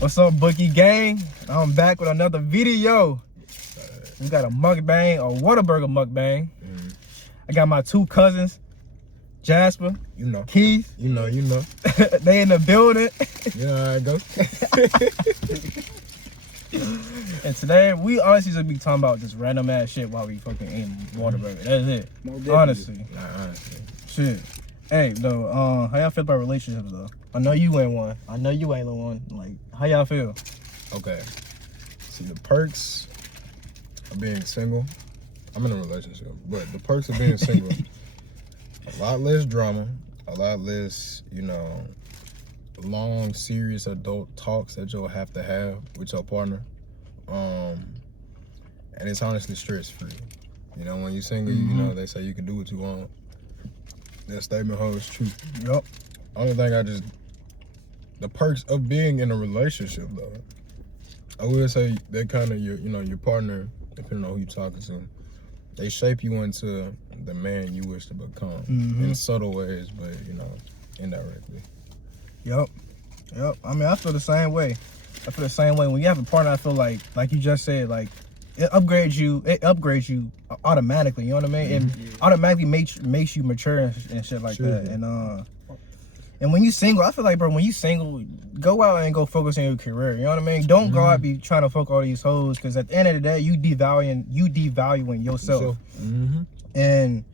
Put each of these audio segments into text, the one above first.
What's up, Bookie Gang? I'm back with another video. We got a mukbang, a Whataburger mukbang. I got my two cousins, Jasper, Keith. You know. They in the building. You know how it goes. And today, we honestly just be talking about just random ass shit while we fucking eating Whataburger. That's it. Honestly. Honestly. Shit. Hey, though, how y'all feel about relationships, though? I know you ain't one. I know you ain't the one. Like, how y'all feel? Okay. See, the perks of being single. I'm in a relationship, but the perks of being single, a lot less drama, a lot less, long, serious adult talks that you'll have to have with your partner. And it's honestly stress-free. When you're single, they say you can do what you want. That statement holds true. Yup. Only thing the perks of being in a relationship, though, I will say that kind of your partner, depending on who you're talking to, they shape you into the man you wish to become in subtle ways, but indirectly. Yup. I mean, I feel the same way. When you have a partner, I feel like you just said, like, it upgrades you automatically. You know what I mean? It automatically makes you mature and shit like that. And when you single, I feel like, bro, when you single, go out and go focus on your career. You know what I mean? Don't go out be trying to fuck all these hoes, because at the end of the day, you devaluing yourself. And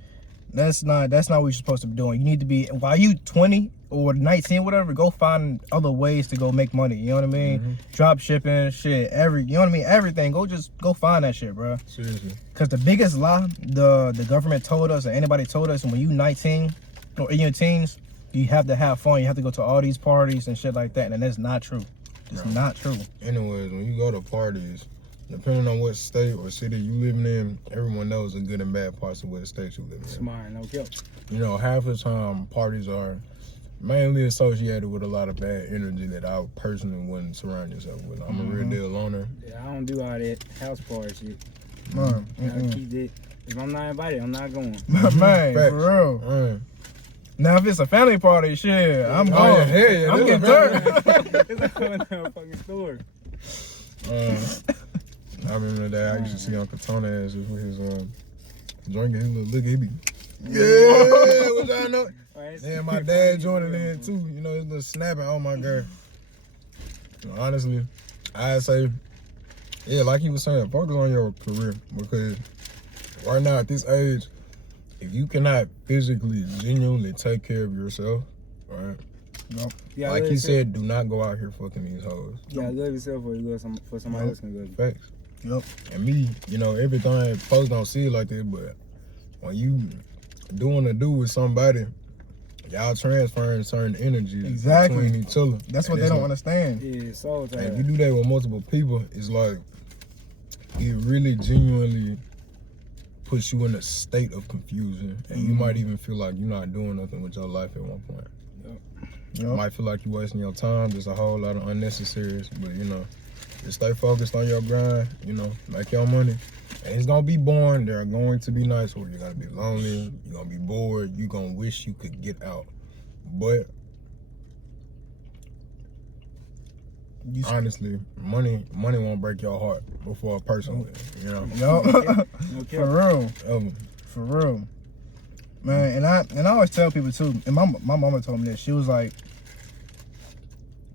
that's not what you're supposed to be doing. You need to be, while you 20 or 19, whatever, go find other ways to go make money. You know what I mean? Drop shipping, shit, you know what I mean? Everything. Go find that shit, bro. Seriously. Because the biggest lie the government told us, or anybody told us, when you 19 or in your teens, you have to have fun. You have to go to all these parties and shit like that, and that's not true. It's not true. Anyways, when you go to parties, depending on what state or city you living in, everyone knows the good and bad parts of what state you live in. Smart, no joke. Half the time, parties are mainly associated with a lot of bad energy that I personally wouldn't surround yourself with. I'm a real deal loner. Yeah, I don't do all that house party shit. Man, I keep it. If I'm not invited, I'm not going. Man, for real. Now, if it's a family party, shit, I'm going. Yeah, I'm getting turned. It's a fucking story. I remember the day I used to see Uncle Tony as with his drinking. His little look, he be, what y'all know? And my dad joining in too. His little snapping. Oh my god. Honestly, I'd say, like he was saying, focus on your career, because right now at this age, if you cannot physically, genuinely take care of yourself, right? Yeah, like he said, do not go out here fucking these hoes. Yeah, love yourself or you love for somebody else can love you. Facts. Yep. And me, everything, folks don't see it like that, but when you doing a do with somebody, y'all transferring certain energies between each other. That's what they don't understand. Yeah, so and if you do that with multiple people, it's like, it really genuinely puts you in a state of confusion, and you might even feel like you're not doing nothing with your life at one point. You might feel like you're wasting your time. There's a whole lot of unnecessaries, but just stay focused on your grind, make your money. And it's gonna be boring. There are going to be nights where you're gonna be lonely, you're gonna be bored, you're gonna wish you could get out. But honestly, money won't break your heart before a person will, For real. Man, and I always tell people too, and my mama told me this. She was like,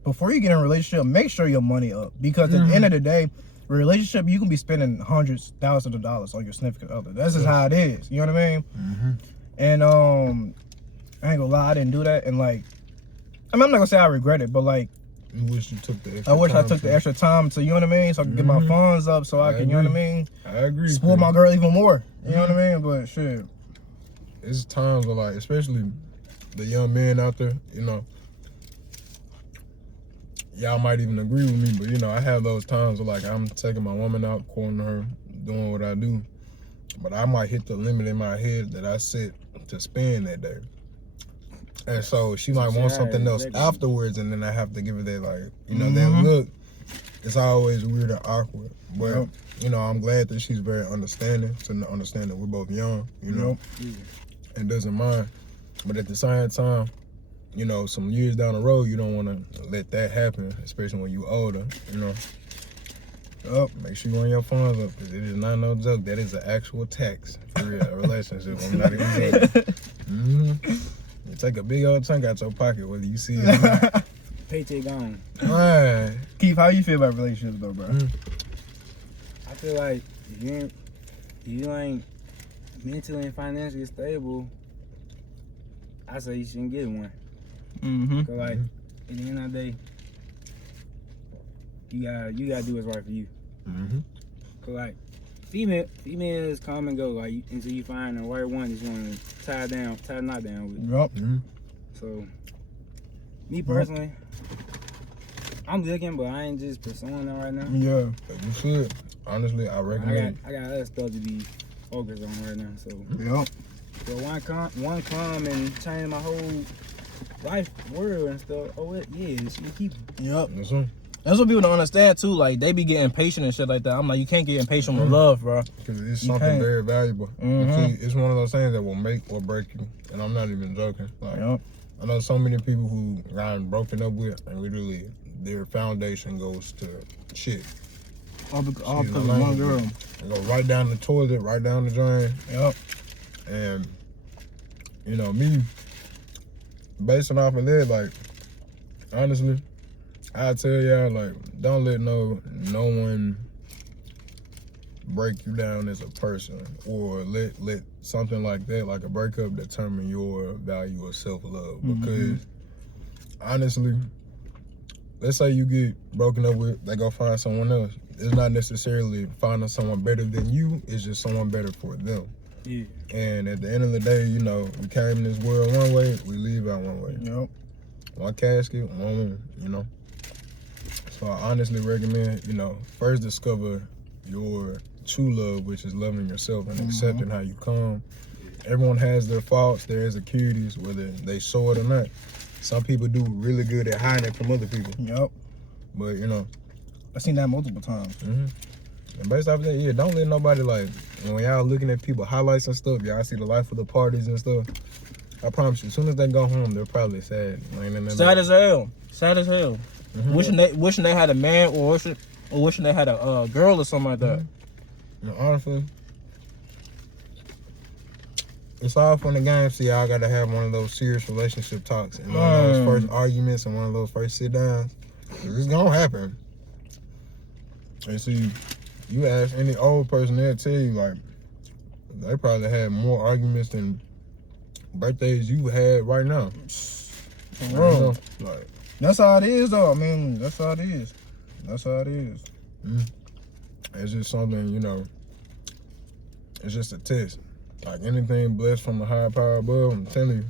before you get in a relationship, make sure your money up, because at the end of the day, a relationship, you can be spending hundreds, thousands of dollars on your significant other. That's just how it is. You know what I mean? And I ain't gonna lie, I didn't do that. And like, I'm not gonna say I regret it, but like, you wish you took the extra I wish time I took the extra time to, you know what I mean? So I can get my funds up, so I can, you know what I mean? I agree. Spoil my girl even more. You know what I mean? But shit. It's times where, like, especially the young men out there, y'all might even agree with me, but I have those times where, like, I'm taking my woman out, courting her, doing what I do, but I might hit the limit in my head that I set to spend that day. And so she might want something else afterwards, and then I have to give her that, like, that look. It's always weird and awkward. But, I'm glad that she's very understanding, to understand that we're both young, and doesn't mind. But at the same time, you know, some years down the road, you don't want to let that happen, especially when you older, you know. Make sure you run your funds up, because it is not no joke. That is an actual tax for real, a relationship. I'm not even joking. You take a big old chunk out your pocket, whether you see it or not. Paycheck gone. Right. Keith, how you feel about relationships though, bro? I feel like if you ain't mentally and financially stable, I say you shouldn't get one. Cause like at the end of the day, you gotta do what's right for you. Cause like females come and go like until you find the right one that you want to tie the knot down with. Yep. So me personally, I'm looking, but I ain't just pursuing that right now. Yeah. You should. Honestly, I recommend. I got other stuff to be focused on right now. So Yep. so one come and change my whole life, world and stuff. Oh yeah, she keep. Yep. Yes, sir. That's what people don't understand too. Like they be getting impatient and shit like that. I'm like, you can't get impatient with love, bro. Because it's You something can't. very valuable. And see, it's one of those things that will make or break you. And I'm not even joking. Like, Yep. I know so many people who gotten broken up with, and literally their foundation goes to shit. All because of one girl. It go right down the toilet, right down the drain. Yep. And, you know, me, basing off of that, like, honestly, I tell y'all, like, don't let no one break you down as a person, or let something like that, like a breakup, determine your value of self-love. Because honestly, let's say you get broken up with, they go find someone else. It's not necessarily finding someone better than you, it's just someone better for them. Yeah. And at the end of the day, you know, we came in this world one way, we leave out one way. Yep. One casket, one woman, you know. So I honestly recommend, you know, first discover your true love, which is loving yourself and accepting how you come. Everyone has their faults, their insecurities, whether they show it or not. Some people do really good at hiding it from other people. Yep. But, you know. I've seen that multiple times. And based off of that, yeah, don't let nobody, like, when y'all looking at people highlights and stuff, y'all see the life of the parties and stuff. I promise you, as soon as they go home, they're probably sad. Sad as hell. Sad as hell. Wishing they had a man, or wishing they had a girl or something like that. And honestly, it's all fun and games. So y'all gotta have one of those serious relationship talks and one of those first arguments and one of those first sit downs. It's gonna happen. And see, you ask any old person, they'll tell you, like, they probably had more arguments than birthdays you had right now. You know, like, that's how it is, though. I mean, that's how it is. That's how it is. It's just something, you know, it's just a test. Like anything blessed from the higher power above, I'm telling you,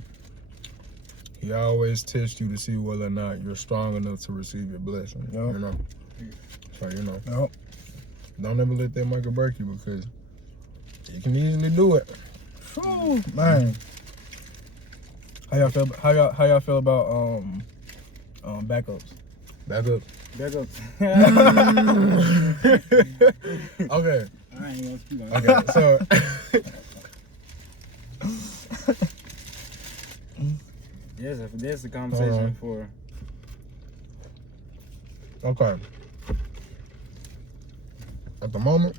he always tests you to see whether or not you're strong enough to receive your blessing. Yep. You know? So, you know, Yep. don't ever let that make or break you, because you can easily do it. Whew, man. How y'all feel about backups? Back up. Back up. Okay. I ain't gonna speak on Okay. So. There's a conversation for. Okay. At the moment,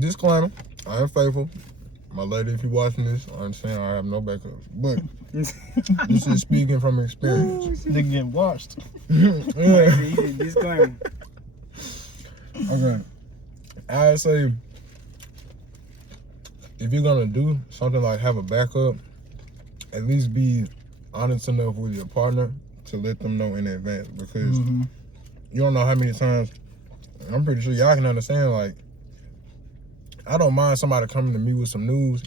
disclaimer, I am faithful. My lady, if you're watching this, I understand I have no backups. But this is speaking from experience. They get watched. Yeah. Disclaimer. Okay. I say, if you're gonna do something like have a backup, at least be honest enough with your partner to let them know in advance, because you don't know how many times. I'm pretty sure y'all can understand, like, I don't mind somebody coming to me with some news,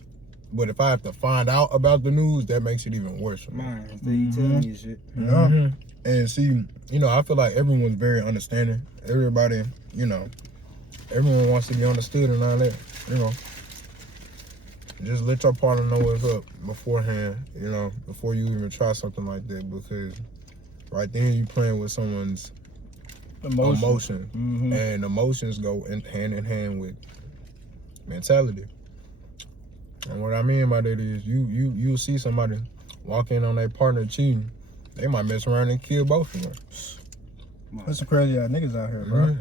but if I have to find out about the news, that makes it even worse for me. Mine, instead you telling me shit. Yeah. And see, you know, I feel like everyone's very understanding. Everybody, you know, everyone wants to be understood and all that, you know. Just let your partner know what's up beforehand, you know, before you even try something like that, because right then you playing with someone's emotion. And emotions go hand in hand with mentality. And what I mean by that is you'll see somebody walk in on their partner cheating, they might mess around and kill both of them. There's some crazy ass niggas out here, bro.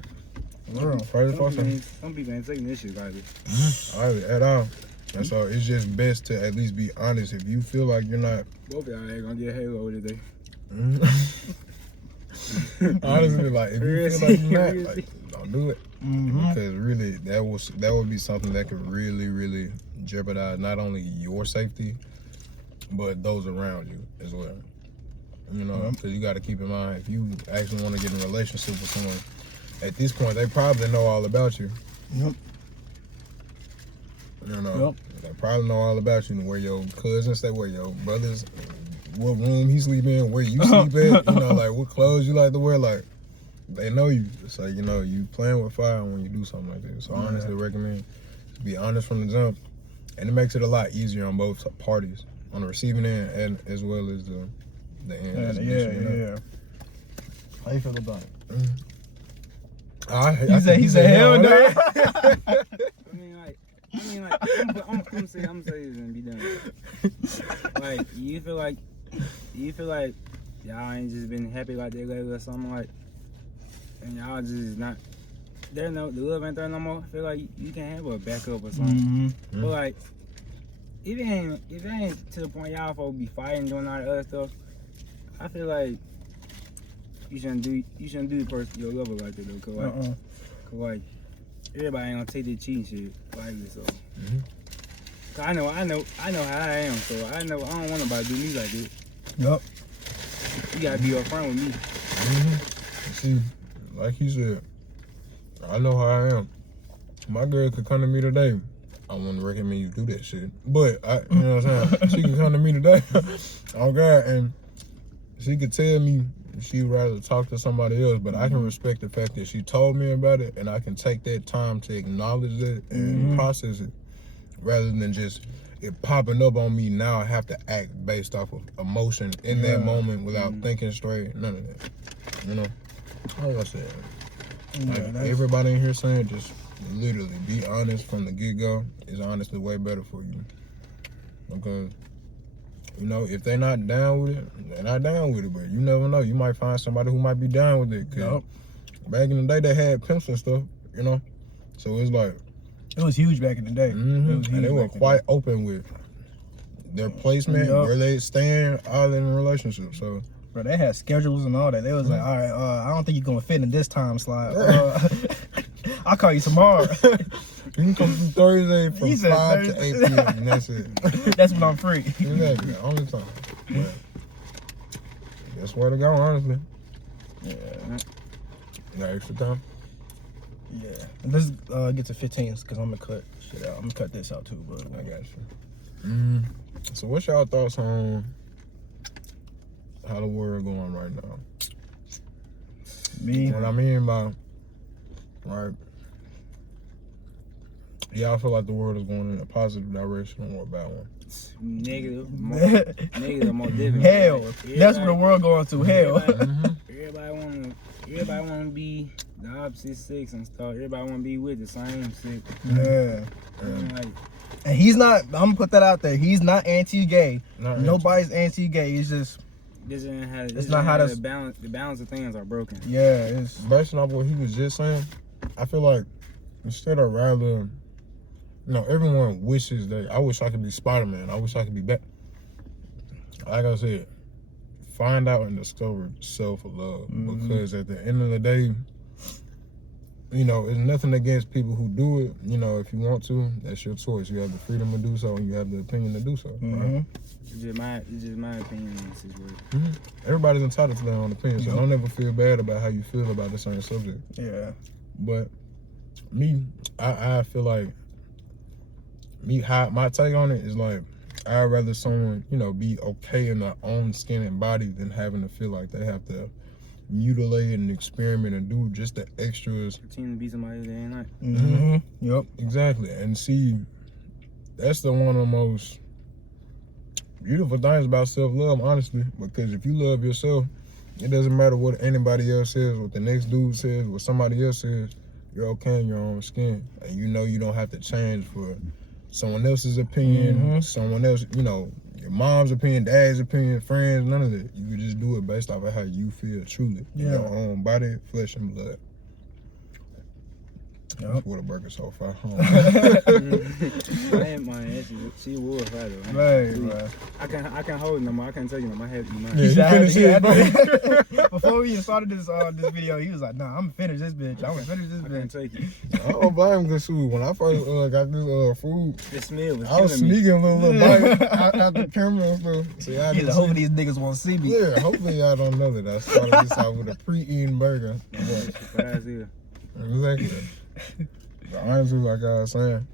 Some people ain't taking this shit lightly. At all. And so it's just best to at least be honest. If you feel like you're not, Both of y'all ain't gonna get Halo today. honestly, like if you feel like you're not, like don't do it. Because really, that would be something that could really, really jeopardize not only your safety, but those around you as well. You know, because you got to keep in mind, if you actually want to get in a relationship with someone, at this point, they probably know all about you. Yep. You know, they probably know all about you, where your cousins stay, where your brothers, what room he sleep in, where you sleep at, you know, like what clothes you like to wear, like they know you. So, you know, you playing with fire when you do something like this. So I honestly recommend be honest from the jump, and it makes it a lot easier on both parties, on the receiving end and as well as the end. Yeah. How you feel about it? He said hell no. I'm gonna say this and be done. Like, you feel like y'all ain't just been happy like that lately or something, like, and y'all just not the love ain't there no more. I feel like you can't have a backup or something. But like, if it ain't to the point y'all folks be fighting, doing all that other stuff, I feel like you shouldn't do your lover like that though, cause like everybody ain't gonna take that cheating shit like this. So, cause I know how I am. So I don't want nobody to do me like that. Yup. You gotta be upfront with me. See, like he said, I know how I am. My girl could come to me today. I wouldn't recommend you do that shit, but you know what I'm saying. She could come to me today. Oh God, and she could tell me she'd rather talk to somebody else, but I can respect the fact that she told me about it, and I can take that time to acknowledge it and process it, rather than just it popping up on me. Now I have to act based off of emotion in that moment without thinking straight. None of that. You know, like I said, everybody in here saying just literally be honest from the get-go is honestly way better for you, because you know, if they're not down with it, they're not down with it. But you never know. You might find somebody who might be down with it. Cause back in the day, they had pimps and stuff, you know? So it's like... It was huge back in the day. And they were quite open with their placement, where they stand, all in a relationship. So... Bro, they had schedules and all that. They was like, all right, I don't think you're going to fit in this time slot. I'll call you tomorrow. You can come through Thursday from 5 to 8 p.m. and that's it. That's when I'm free. Exactly, only time. But that's where to go, honestly. Yeah. You got extra time? Yeah. And let's get to 15s because I'm going to cut shit out. I'm going to cut this out too, but I got you. So what's y'all thoughts on how the world going right now? Me? What I mean by, right, y'all feel like the world is going in a positive direction or a bad one? Negative, more different. Hell. Like, that's where the world going to. Hell. Everybody wanna be the opposite sex and stuff. Everybody wanna be with the same sex. Yeah. Like, And he's not, I'm going to put that out there. He's not anti-gay. Nobody's anti-gay. It's just... It's not how the balance of things are broken. Yeah, it's based off what he was just saying. I feel like instead of rather, you know, everyone wishes that I wish I could be Spider-Man. I wish I could be Batman. Like I said, find out and discover self-love, because at the end of the day, you know, there's nothing against people who do it. You know, if you want to, that's your choice. You have the freedom to do so, and you have the opinion to do so. Right? It's just my opinion on this situation. Everybody's entitled to their own opinion, so don't ever feel bad about how you feel about the same subject. Yeah. But me, I feel like my take on it is like, I'd rather someone, you know, be okay in their own skin and body than having to feel like they have to mutilate and experiment and do just the extras. Continue to be somebody that ain't like. Yep, exactly. And see, that's one of the most beautiful things about self-love, honestly, because if you love yourself, it doesn't matter what anybody else says, what the next dude says, what somebody else says. You're okay in your own skin, and you know you don't have to change for someone else's opinion, someone else, you know, your mom's opinion, dad's opinion, friends, none of that. You could just do it based off of how you feel truly. Yeah. Your own body, flesh, and blood. Yep. Whataburger so far. She was right though. Right, bro. I can't hold it no more. I can't tell you no more. I had to eat mine. Yeah, you finished it, Before we even started this video, he was like, "Nah, I'm gonna finish this bitch. I'm gonna finish this I can't bitch." take it. I don't blame good food. When I first got this food, The smell was I was killing me. sneaking a little bite out the camera and stuff. So y'all He's didn't like, see. hoping these niggas won't see me. Yeah, hopefully y'all don't know that I started this out with a pre-eaten burger. Exactly. But honestly, like I was saying,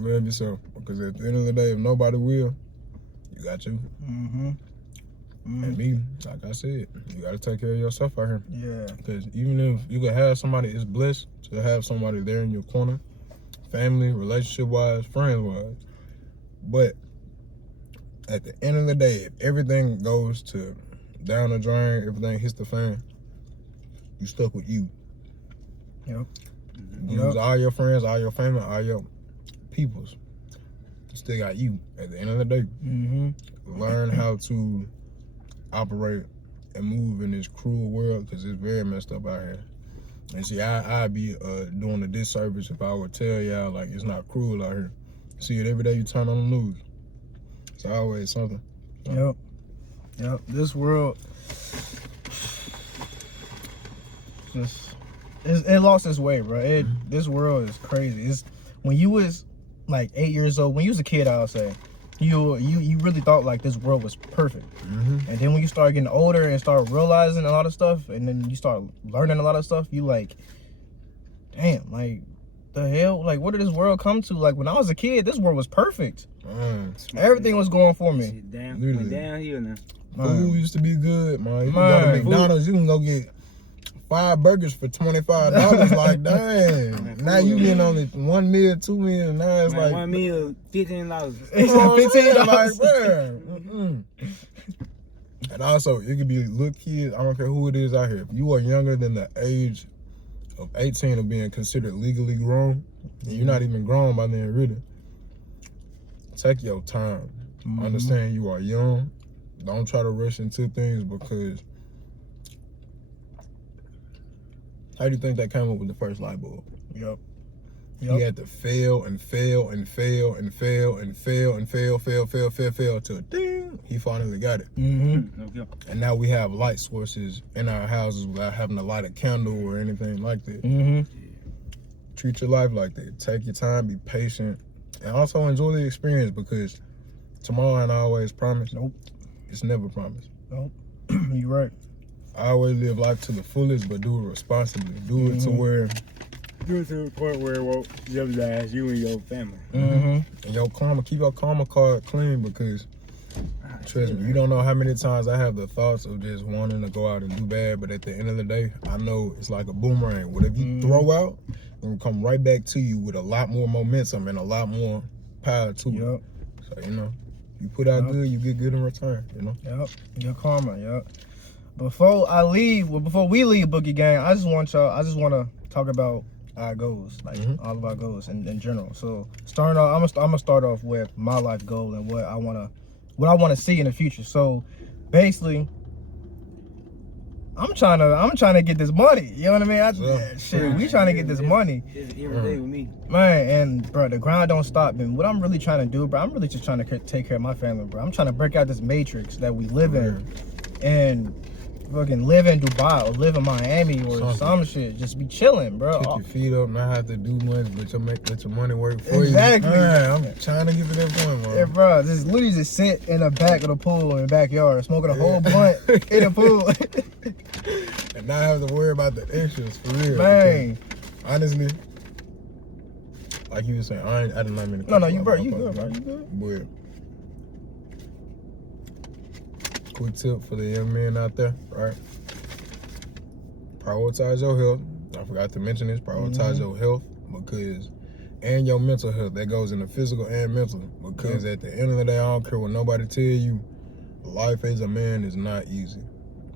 love yourself. Because at the end of the day, if nobody will, you got you. And me, like I said, you got to take care of yourself out here. Yeah. Because even if you could have somebody, it's blessed to have somebody there in your corner, family, relationship-wise, friends-wise. But at the end of the day, if everything goes to down the drain, everything hits the fan, you stuck with you. Yep. You lose all your friends, all your family, all your peoples. You still got you. At the end of the day, learn how to operate and move in this cruel world because it's very messed up out here. And see, I'd be doing a disservice if I would tell y'all like it's not cruel out here. See it every day you turn on the news. It's always something. Yep. This world it lost its way, bro. This world is crazy. It's when you was like 8 years old, when you was a kid, I'll say, you really thought like this world was perfect. And then when you start getting older and start realizing a lot of stuff, and then you start learning a lot of stuff, you like, damn, like the hell, like what did this world come to? Like when I was a kid, this world was perfect. Everything was going for me. Went down here now. Food used to be good, man. You can go to McDonald's, you can go get 5 burgers for $25. Like, dang. Now you getting only 1 meal, 2 meals. Now it's like 1 meal, $15. It's $15. Like, bro. And also, it could be little kids. I don't care who it is out here. If you are younger than the age of 18 of being considered legally grown, and you're not even grown by then, really, take your time. Understand you are young. Don't try to rush into things because how do you think that came up with the first light bulb? Yep. He had to fail and fail and fail and fail and fail and fail till ding, he finally got it. Okay. And now we have light sources in our houses without having to light a candle or anything like that. Treat your life like that. Take your time, be patient, and also enjoy the experience because tomorrow ain't always promised. Nope. It's never promised. Nope. You're right. I always live life to the fullest, but do it responsibly. Do it to where Do it to the point where it won't jeopardize you and your family. and your karma, keep your karma card clean because trust me, you don't know how many times I have the thoughts of just wanting to go out and do bad, but at the end of the day, I know it's like a boomerang. Whatever you throw out, it will come right back to you with a lot more momentum and a lot more power to it. So, you know, you put out good, you get good in return, you know? Your karma, Before we leave Boogie Gang, I just want to talk about our goals, like all of our goals in general. So starting off, I'm gonna start off with my life goal and what I want to see in the future. So basically, I'm trying to get this money. You know what I mean? We trying to get this money. It's every day with me, man. And bro, the grind don't stop. And what I'm really trying to do, bro, I'm really just trying to take care of my family, bro. I'm trying to break out this matrix that we live in, and fucking live in Dubai or live in Miami or some shit. Just be chilling, bro. Kick your feet up, not have to do much, but let your money work for Exactly. you. Man, I'm trying to get to that point, man. Yeah, bro. Just literally just sit in the back of the pool in the backyard, smoking a whole blunt in the pool. And not have to worry about the extras, for real. Man. Honestly, like you were saying, I did not mean to. No, you good, bro. You good. But quick tip for the young men out there, right? Prioritize your health. I forgot to mention this. Prioritize your health and your mental health. That goes in the physical and mental. Because at the end of the day, I don't care what nobody tell you, life as a man is not easy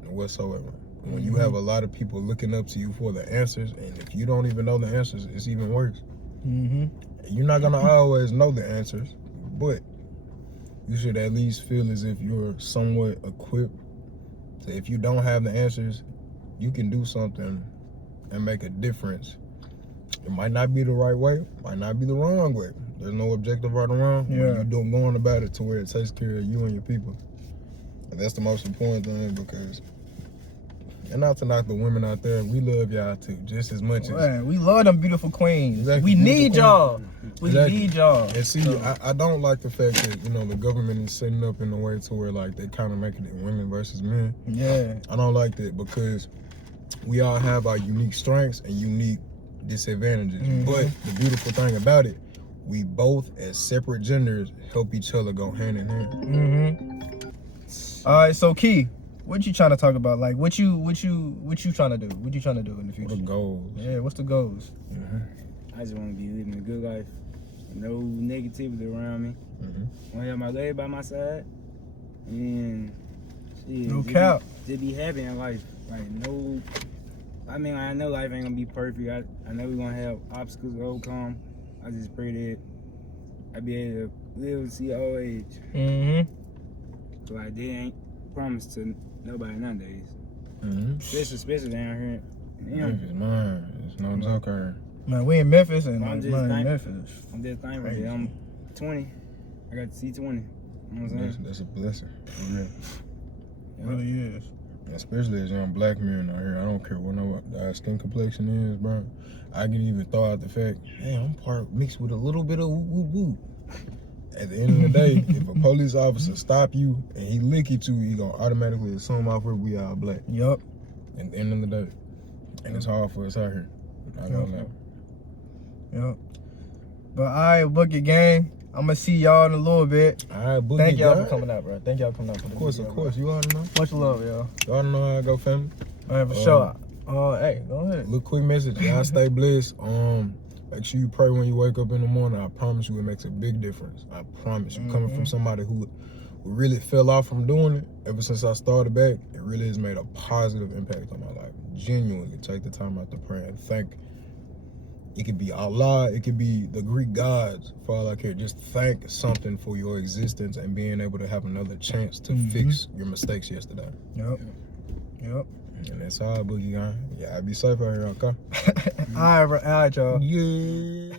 whatsoever. When you have a lot of people looking up to you for the answers, and if you don't even know the answers, it's even worse. You're not gonna always know the answers, but you should at least feel as if you're somewhat equipped. So if you don't have the answers, you can do something and make a difference. It might not be the right way, might not be the wrong way. There's no objective right or wrong. Yeah. You're doing going about it to where it takes care of you and your people. And that's the most important thing, because, and not to knock the women out there, we love y'all too, just as much as. Man, we love them beautiful queens. Exactly, We beautiful need queen. y'all. We Exactly. need y'all. And see, I don't like the fact that, you know, the government is setting up in a way to where, like, they kind of making it women versus men. Yeah. I don't like that, because we all have our unique strengths and unique disadvantages. But the beautiful thing about it, we both, as separate genders, help each other go hand in hand. All right, so Key, what you trying to talk about? Like, what you trying to do? What you trying to do in the future? What are goals? Yeah, what's the goals? I just want to be living a good life. No negativity around me. I want to have my lady by my side. And shit, No cap. Just be happy in life. Like, no, I mean, I know life ain't going to be perfect. I know we're going to have obstacles to overcome. I just pray that I be able to live and see old age. Like, they ain't promised to nobody nowadays. Especially down here. Memphis, man, it's no joke here. Man, we in Memphis and I'm just man, thankful. Memphis. I'm just thankful that I'm 20. I got to see 20. You know what I'm saying? That's a blessing. For real. It really is. Especially as young black men out here, I don't care what our skin complexion is, bro. I can even throw out the fact, hey, I'm part mixed with a little bit of woo. At the end of the day, if a police officer stop you and he lick you too, he gonna automatically assume off where we are black. Yup. At the end of the day, and it's hard for us out here. I don't know. Yep. But all right, Boogie Gang, I'm gonna see y'all in a little bit. All right, Boogie. Thank y'all guy. for coming out, bro. Thank y'all for coming out. For the Of course, video, of course. You already know. Bro. Much love, y'all. You already know how I go, family. All right, for sure. Hey, go ahead. Little quick message. Y'all stay blessed. Make sure you pray when you wake up in the morning. I promise you it makes a big difference. I promise you. Coming from somebody who really fell off from doing it, ever since I started back, it really has made a positive impact on my life. Genuinely take the time out to pray and thank. It could be Allah, it could be the Greek gods, for all I care. Just thank something for your existence and being able to have another chance to fix your mistakes yesterday. Yep. And that's all, Boogie Gang. Yeah, be safe out here, okay? All right, y'all. Yeah.